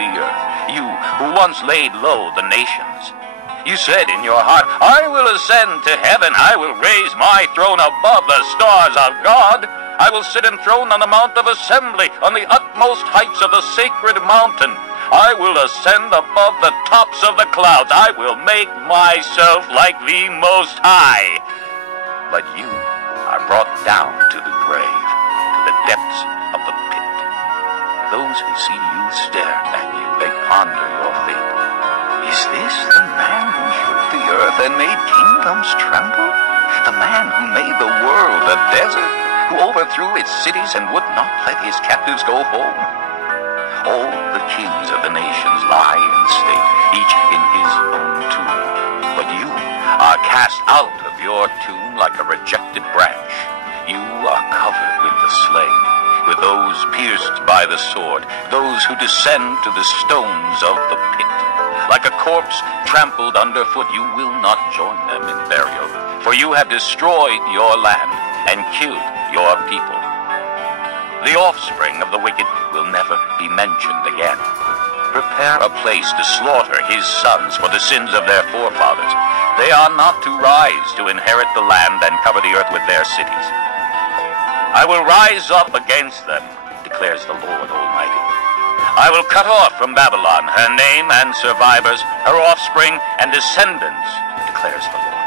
the earth, you who once laid low the nations. You said in your heart, I will ascend to heaven, I will raise my throne above the stars of God. I will sit enthroned on the mount of assembly, on the utmost heights of the sacred mountain. I will ascend above the tops of the clouds. I will make myself like the Most High. But you are brought down to the grave, to the depths of the pit. Those who see you stare at you. They ponder your fate. Is this the man who shook the earth and made kingdoms tremble? The man who made the world a desert, who overthrew its cities and would not let his captives go home? All the kings of the nations lie in state, each in his own tomb. But you are cast out of your tomb like a rejected branch. You are covered with the slain, with those pierced by the sword, those who descend to the stones of the pit. Like a corpse trampled underfoot, you will not join them in burial, for you have destroyed your land and killed your people. The offspring of the wicked will never be mentioned again. Prepare a place to slaughter his sons for the sins of their forefathers. They are not to rise to inherit the land and cover the earth with their cities. I will rise up against them, declares the Lord Almighty. I will cut off from Babylon her name and survivors, her offspring and descendants, declares the Lord.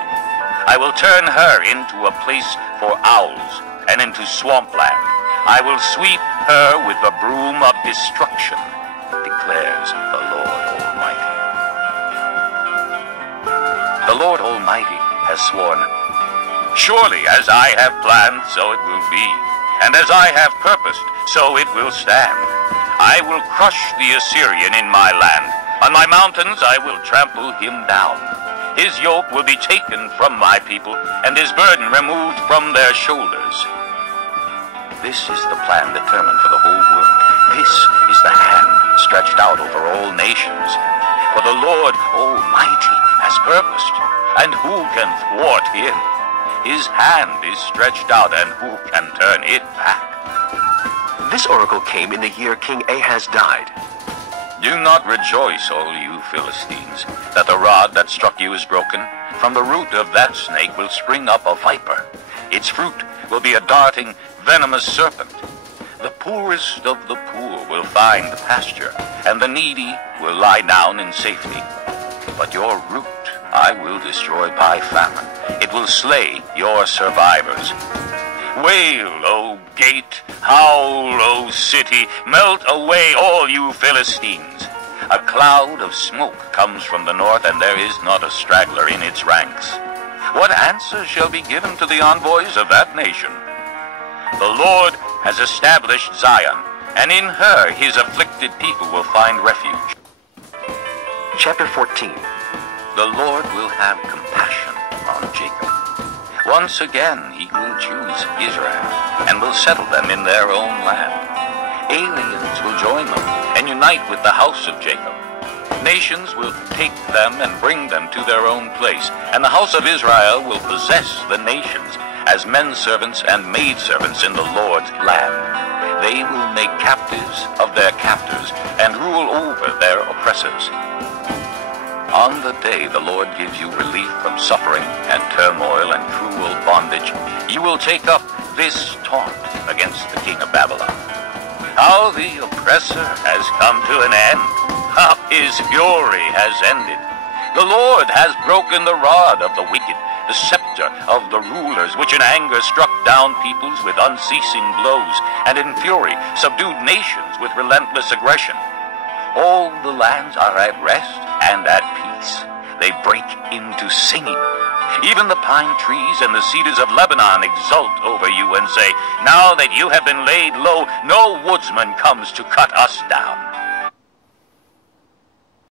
I will turn her into a place for owls and into swampland. I will sweep her with the broom of destruction, declares the Lord Almighty. The Lord Almighty has sworn, surely as I have planned, so it will be, and as I have purposed, so it will stand. I will crush the Assyrian in my land. On my mountains I will trample him down. His yoke will be taken from my people, and his burden removed from their shoulders. This is the plan determined for the whole world. This is the hand stretched out over all nations. For the Lord Almighty has purposed, and who can thwart him? His hand is stretched out, and who can turn it back? This oracle came in the year King Ahaz died. Do not rejoice, all you Philistines, that the rod that struck you is broken. From the root of that snake will spring up a viper. Its fruit will be a darting, venomous serpent. The poorest of the poor will find pasture, and the needy will lie down in safety. But your root I will destroy by famine. It will slay your survivors. Wail, O gate, howl, O city, melt away all you Philistines. A cloud of smoke comes from the north, and there is not a straggler in its ranks. What answer shall be given to the envoys of that nation? The Lord has established Zion, and in her his afflicted people will find refuge. Chapter 14. The Lord will have compassion on Jacob. Once again he will choose Israel, and will settle them in their own land. Aliens will join them, and unite with the house of Jacob. Nations will take them and bring them to their own place, and the house of Israel will possess the nations as men servants and maid servants in the Lord's land. They will make captives of their captors, and rule over their oppressors. On the day the Lord gives you relief from suffering and turmoil and cruel bondage, you will take up this taunt against the king of Babylon. How the oppressor has come to an end. How his fury has ended. The Lord has broken the rod of the wicked, the scepter of the rulers, which in anger struck down peoples with unceasing blows, and in fury subdued nations with relentless aggression. All the lands are at rest and at peace. They break into singing. Even the pine trees and the cedars of Lebanon exult over you and say, now that you have been laid low, no woodsman comes to cut us down.